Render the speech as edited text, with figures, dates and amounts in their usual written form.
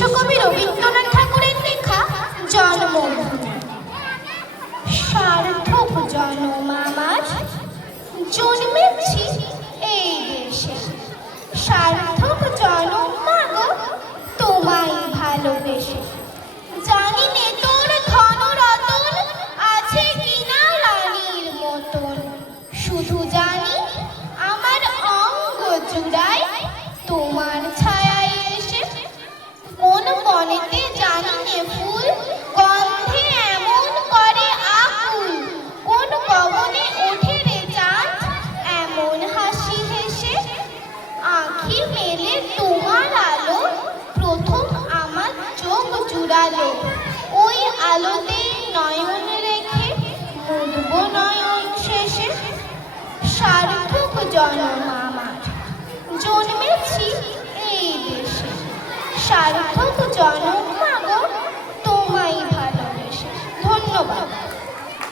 বিশ্বকবি রবীন্দ্রনাথ ঠাকুরের লেখা জন্মভূমি। সার্থক জন্ম আমার, জন্মেছি এই দেশে। সার্থক জন্ম মাগো তোমায় ভালোবেসে। জানি নে তোর ধন রতন আছে কিনা রানীর মতন, শুধু জানি আমার অঙ্গ জুড়ায় তোমার ছায়ায় এসে। কোন বনেতে জানি নে ফুল গন্ধে এমন করে আকুল, কোন গগনে ওঠে রে চাঁদ এমন হাসি হেসে। আঁখি মেলে তোমার আলো প্রথম আমার চোখ জুড়ালো, ওই আলোতে নয়ন রেখে মুদব নয়ন শেষে। সার্থক জন্ম আমার, জন্মেছি এই দেশে। সার্থক জন্ম